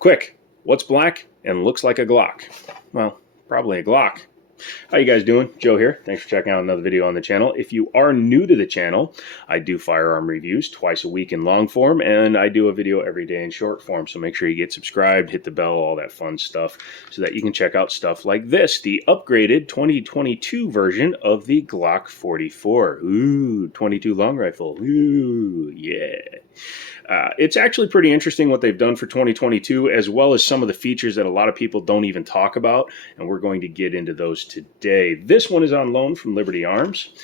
Quick, what's black and looks like a Glock? Well, probably a Glock. How you guys doing? Joe here. Thanks for checking out another video on the channel. If you are new to the channel, I do firearm reviews twice a week in long form, and I do a video every day in short form. So make sure you get subscribed, hit the bell, all that fun stuff, so that you can check out stuff like this, the upgraded 2022 version of the Glock 44. Ooh, 22 long rifle. Ooh, yeah. It's actually pretty interesting what they've done for 2022, as well as some of the features that a lot of people don't even talk about, and we're going to get into those today. This one is on loan from Liberty Arms,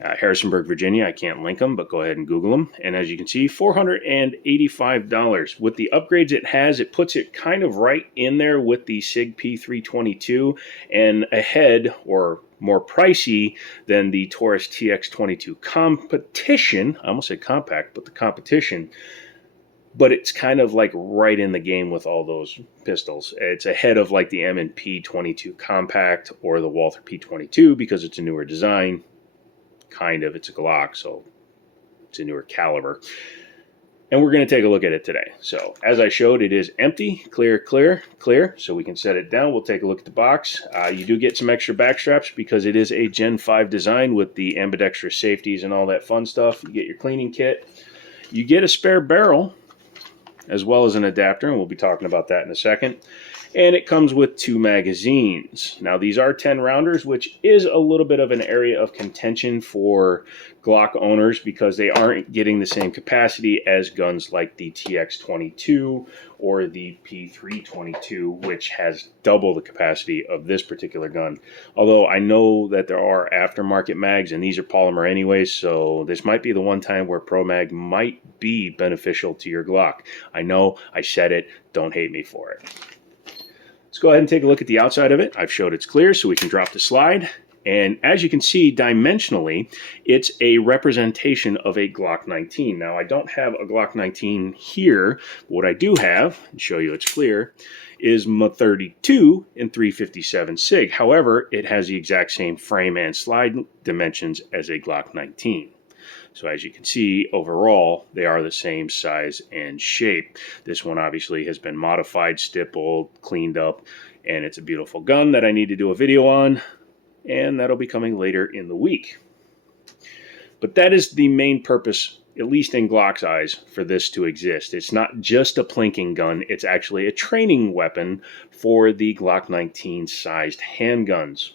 Harrisonburg, Virginia. I can't link them, but go ahead and Google them. And as you can see, $485. With the upgrades it has, it puts it kind of right in there with the SIG P322 and ahead, or more pricey than the Taurus TX22 competition. I almost said compact, but the competition. But it's kind of like right in the game with all those pistols. It's ahead of like the M&P 22 compact or the Walther P22 because it's a newer design. Kind of, it's a Glock, so it's a newer caliber. And we're going to take a look at it today. So as I showed, it is empty, clear, clear, clear. So we can set it down. We'll take a look at the box. You do get some extra back straps because it is a Gen 5 design with the ambidextrous safeties and all that fun stuff. You get your cleaning kit. You get a spare barrel as well as an adapter, and we'll be talking about that in a second. And it comes with 2 magazines. Now these are 10 rounders, which is a little bit of an area of contention for Glock owners because they aren't getting the same capacity as guns like the TX22 or the P322, which has double the capacity of this particular gun. Although I know that there are aftermarket mags, and these are polymer anyways, so this might be the one time where Pro Mag might be beneficial to your Glock. I know, I said it, don't hate me for it. Let's go ahead and take a look at the outside of it. I've showed it's clear, so we can drop the slide. And as you can see, dimensionally, it's a representation of a Glock 19. Now, I don't have a Glock 19 here. What I do have, and show you it's clear, is my 32 in 357 SIG. However, it has the exact same frame and slide dimensions as a Glock 19. So as you can see, overall, they are the same size and shape. This one obviously has been modified, stippled, cleaned up, and it's a beautiful gun that I need to do a video on, and that'll be coming later in the week. But that is the main purpose, at least in Glock's eyes, for this to exist. It's not just a plinking gun, it's actually a training weapon for the Glock 19 sized handguns.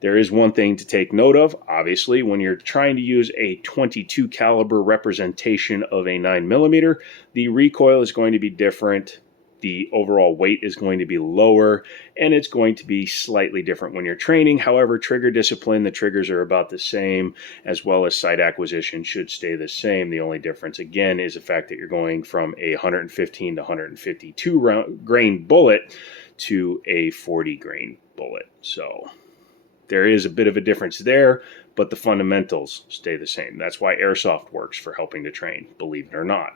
There is one thing to take note of, obviously, when you're trying to use a 22 caliber representation of a 9mm, the recoil is going to be different, the overall weight is going to be lower, and it's going to be slightly different when you're training. However, trigger discipline, the triggers are about the same, as well as sight acquisition should stay the same. The only difference, again, is the fact that you're going from a 115 to 152 grain bullet to a 40 grain bullet. So there is a bit of a difference there, but the fundamentals stay the same. That's why airsoft works for helping to train, believe it or not.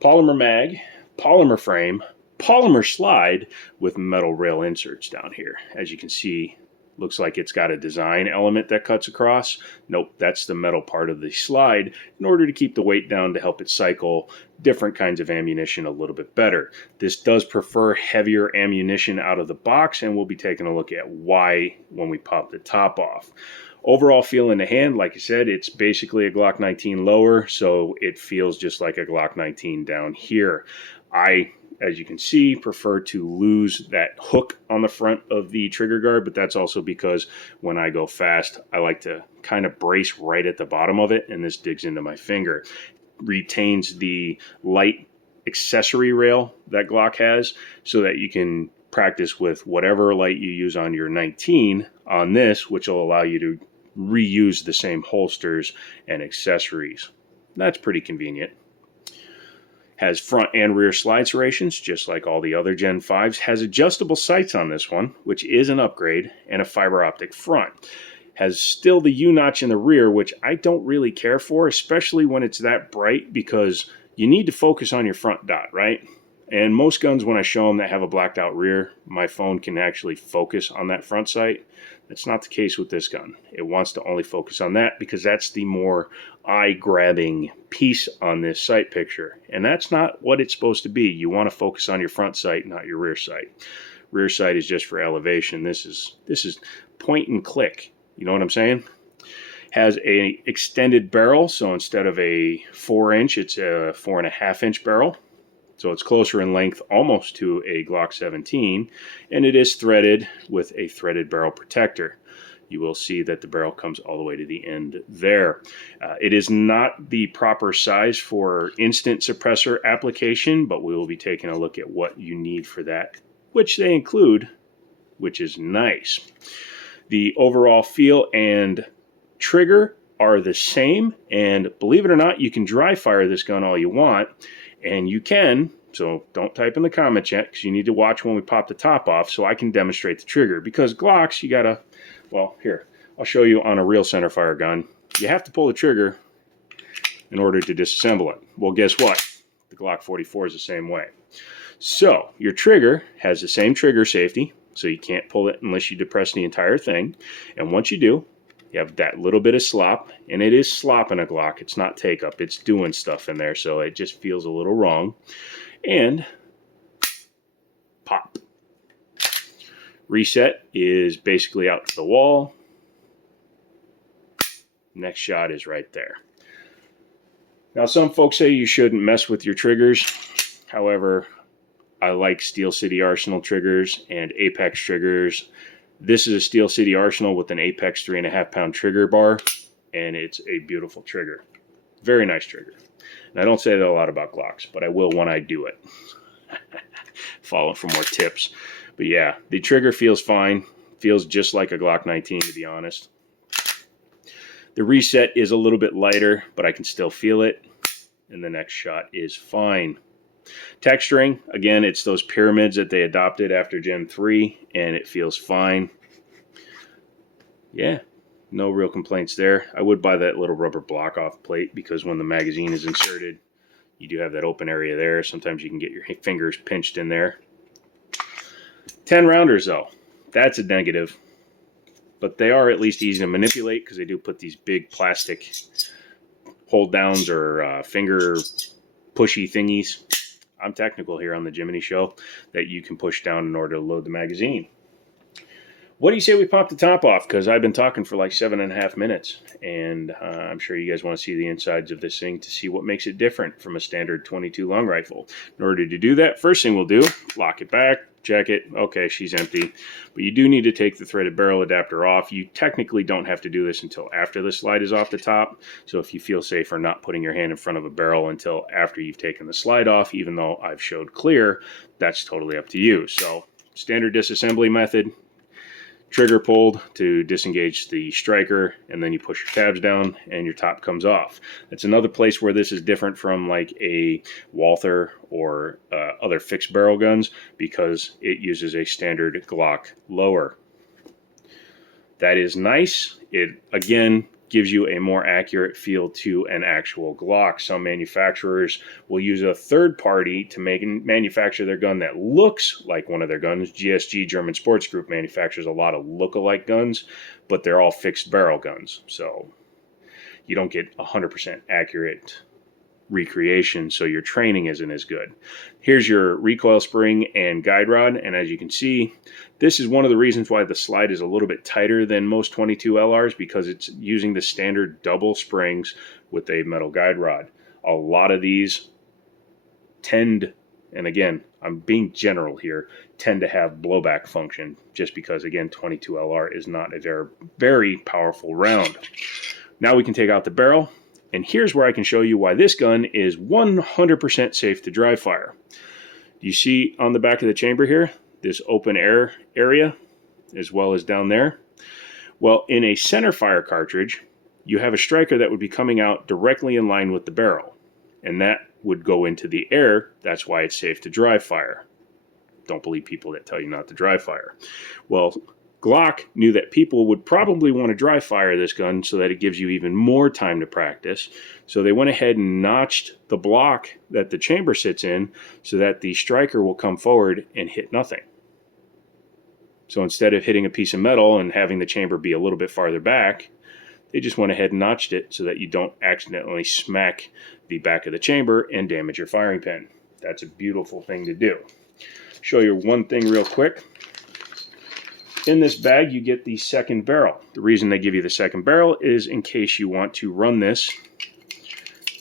Polymer mag, polymer frame, polymer slide with metal rail inserts down here. As you can see, looks like it's got a design element that cuts across. Nope, that's the metal part of the slide in order to keep the weight down to help it cycle different kinds of ammunition a little bit better. This does prefer heavier ammunition out of the box, and we'll be taking a look at why when we pop the top off. Overall feel in the hand, like I said, it's basically a Glock 19 lower, so it feels just like a Glock 19 down here. I, as you can see, prefer to lose that hook on the front of the trigger guard, but that's also because when I go fast, I like to kind of brace right at the bottom of it, and this digs into my finger. Retains the light accessory rail that Glock has so that you can practice with whatever light you use on your 19 on this, which will allow you to reuse the same holsters and accessories. That's pretty convenient. Has front and rear slide serrations, just like all the other Gen 5s. Has adjustable sights on this one, which is an upgrade, and a fiber optic front. Has still the U-notch in the rear, which I don't really care for, especially when it's that bright, because you need to focus on your front dot, right? And most guns, when I show them that have a blacked out rear, my phone can actually focus on that front sight. That's not the case with this gun. It wants to only focus on that because that's the more eye-grabbing piece on this sight picture. And that's not what it's supposed to be. You want to focus on your front sight, not your rear sight. Rear sight is just for elevation. This is point and click. You know what I'm saying? Has a extended barrel, so instead of a 4-inch, it's a 4.5-inch barrel. So it's closer in length almost to a Glock 17, and it is threaded with a threaded barrel protector. You will see that the barrel comes all the way to the end there. It is not the proper size for instant suppressor application, but we will be taking a look at what you need for that, which they include, which is nice. The overall feel and trigger are the same, and believe it or not, you can dry fire this gun all you want. And you can, so don't type in the comments yet, because you need to watch when we pop the top off so I can demonstrate the trigger. Because Glocks, you gotta, well, here, I'll show you on a real centerfire gun. You have to pull the trigger in order to disassemble it. Well, guess what? The Glock 44 is the same way. So, your trigger has the same trigger safety, so you can't pull it unless you depress the entire thing. And once you do, you have that little bit of slop, and it is slop in a Glock. It's not take up. It's doing stuff in there, so it just feels a little wrong. And pop. Reset is basically out to the wall. Next shot is right there. Now, some folks say you shouldn't mess with your triggers. However, I like Steel City Arsenal triggers and Apex triggers. This is a Steel City Arsenal with an Apex 3.5-pound trigger bar, and it's a beautiful trigger. Very nice trigger. And I don't say that a lot about Glocks, but I will when I do it. Follow for more tips. But yeah, the trigger feels fine. Feels just like a Glock 19, to be honest. The reset is a little bit lighter, but I can still feel it. And the next shot is fine. Texturing, again, it's those pyramids that they adopted after Gen 3, and it feels fine. Yeah, no real complaints there. I would buy that little rubber block off plate because when the magazine is inserted, you do have that open area there. Sometimes you can get your fingers pinched in there. 10 rounders though, that's a negative. But they are at least easy to manipulate because they do put these big plastic hold downs or finger pushy thingies. I'm technical here on the Jiminy Show, that you can push down in order to load the magazine. What do you say we pop the top off? Because I've been talking for like 7.5 minutes, and I'm sure you guys want to see the insides of this thing to see what makes it different from a standard 22 long rifle. In order to do that, first thing we'll do, lock it back, check it. Okay, she's empty. But you do need to take the threaded barrel adapter off. You technically don't have to do this until after the slide is off the top. So if you feel safer not putting your hand in front of a barrel until after you've taken the slide off, even though I've showed clear, that's totally up to you. So standard disassembly method. Trigger pulled to disengage the striker, and then you push your tabs down and your top comes off. That's another place where this is different from like a Walther or other fixed barrel guns, because it uses a standard Glock lower. That is nice. It again gives you a more accurate feel to an actual Glock. Some manufacturers will use a third party to manufacture their gun that looks like one of their guns. GSG, German Sports Group, manufactures a lot of look-alike guns, but they're all fixed barrel guns. So you don't get 100% accurate recreation, so your training isn't as good. Here's your recoil spring and guide rod, and as you can see, this is one of the reasons why the slide is a little bit tighter than most 22 LRs, because it's using the standard double springs with a metal guide rod. A lot of these tend, and again, I'm being general here, tend to have blowback function, just because, again, 22 LR is not a very, very powerful round. Now we can take out the barrel. And here's where I can show you why this gun is 100% safe to dry fire. You see on the back of the chamber here, this open air area, as well as down there. Well, in a center fire cartridge, you have a striker that would be coming out directly in line with the barrel. And that would go into the air. That's why it's safe to dry fire. Don't believe people that tell you not to dry fire. Well, Glock knew that people would probably want to dry fire this gun so that it gives you even more time to practice. So they went ahead and notched the block that the chamber sits in so that the striker will come forward and hit nothing. So instead of hitting a piece of metal and having the chamber be a little bit farther back, they just went ahead and notched it so that you don't accidentally smack the back of the chamber and damage your firing pin. That's a beautiful thing to do. Show you one thing real quick. In this bag, you get the second barrel. The reason they give you the second barrel is in case you want to run this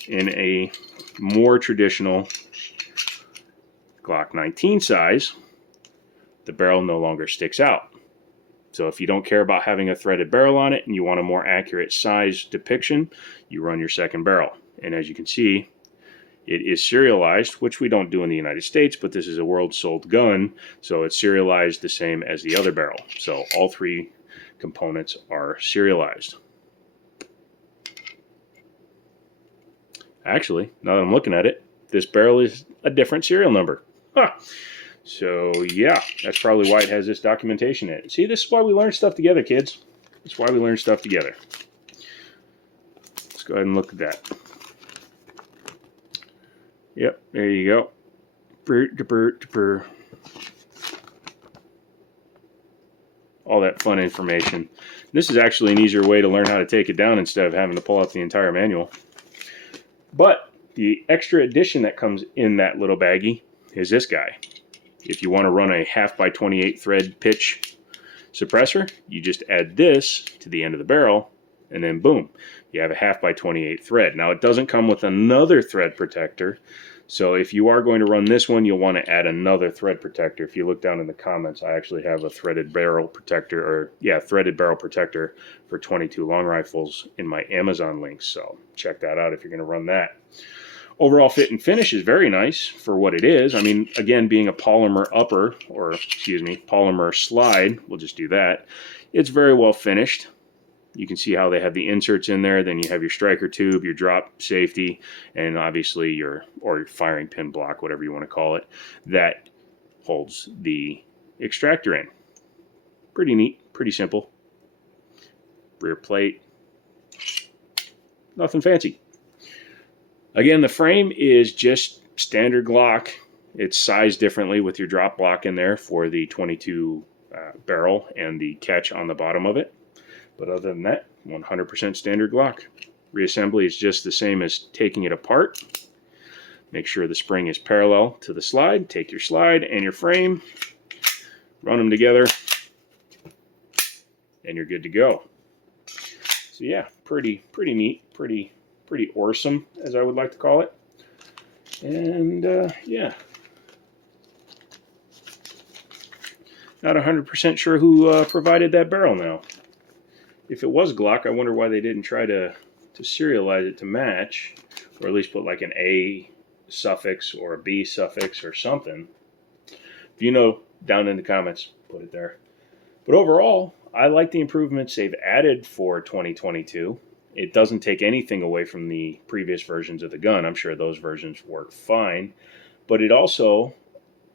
in a more traditional Glock 19 size. The barrel no longer sticks out. So if you don't care about having a threaded barrel on it and you want a more accurate size depiction, you run your second barrel. And as you can see, it is serialized, which we don't do in the United States, but this is a world sold gun, so it's serialized the same as the other barrel. So all three components are serialized. Actually, now that I'm looking at it, this barrel is a different serial number. Huh. So yeah, that's probably why it has this documentation in it. See, this is why we learn stuff together, kids. That's why we learn stuff together. Let's go ahead and look at that. Yep, there you go. All that fun information. This is actually an easier way to learn how to take it down instead of having to pull out the entire manual. But the extra addition that comes in that little baggie is this guy. If you want to run a 1/2x28 thread pitch suppressor, you just add this to the end of the barrel, and then boom, you have a 1/2x28 thread. Now it doesn't come with another thread protector, so if you are going to run this one, you'll want to add another thread protector. If you look down in the comments, I actually have a threaded barrel protector, or yeah, threaded barrel protector for 22 long rifles in my Amazon links, so check that out if you're going to run that. Overall fit and finish is very nice for what it is. I mean, again, being a polymer upper, or excuse me, polymer slide, we'll just do that. It's very well finished. You can see how they have the inserts in there. Then you have your striker tube, your drop safety, and obviously your firing pin block, whatever you want to call it, that holds the extractor in. Pretty neat, pretty simple. Rear plate, nothing fancy. Again, the frame is just standard Glock. It's sized differently with your drop block in there for the 22 barrel and the catch on the bottom of it. But other than that, 100% standard Glock. Reassembly is just the same as taking it apart. Make sure the spring is parallel to the slide. Take your slide and your frame, run them together, and you're good to go. So yeah, pretty neat, pretty awesome, as I would like to call it. And yeah, not 100% sure who provided that barrel now. If it was Glock, I wonder why they didn't try to serialize it to match, or at least put like an A suffix or a B suffix or something. If you know, down in the comments, put it there. But overall, I like the improvements they've added for 2022. It doesn't take anything away from the previous versions of the gun. I'm sure those versions work fine. But it also,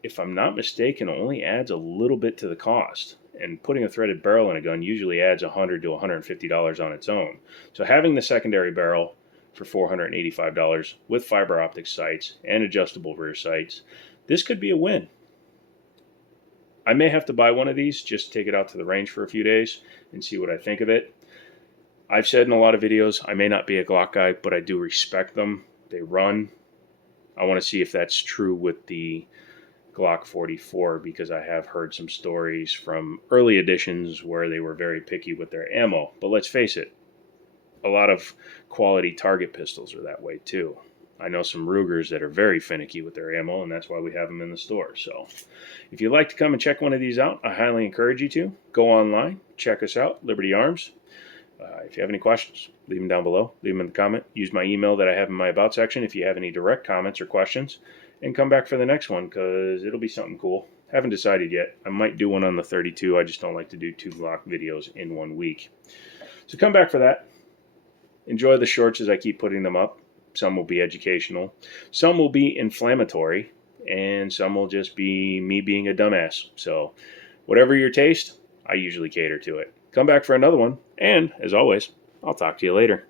if I'm not mistaken, only adds a little bit to the cost. And putting a threaded barrel in a gun usually adds $100 to $150 on its own. So having the secondary barrel for $485 with fiber optic sights and adjustable rear sights, this could be a win. I may have to buy one of these, just take it out to the range for a few days and see what I think of it. I've said in a lot of videos, I may not be a Glock guy, but I do respect them. They run. I want to see if that's true with the Glock 44, because I have heard some stories from early editions where they were very picky with their ammo. But let's face it, a lot of quality target pistols are that way too. I know some Rugers that are very finicky with their ammo, and that's why we have them in the store. So if you'd like to come and check one of these out, I highly encourage you to. Go online, check us out, Liberty Arms. If you have any questions, leave them down below. Leave them in the comment. Use my email that I have in my About section if you have any direct comments or questions. And come back for the next one, because it'll be something cool. Haven't decided yet. I might do one on the 32. I just don't like to do 2 Glock videos in 1 week. So come back for that. Enjoy the shorts as I keep putting them up. Some will be educational. Some will be inflammatory. And some will just be me being a dumbass. So whatever your taste, I usually cater to it. Come back for another one, and as always, I'll talk to you later.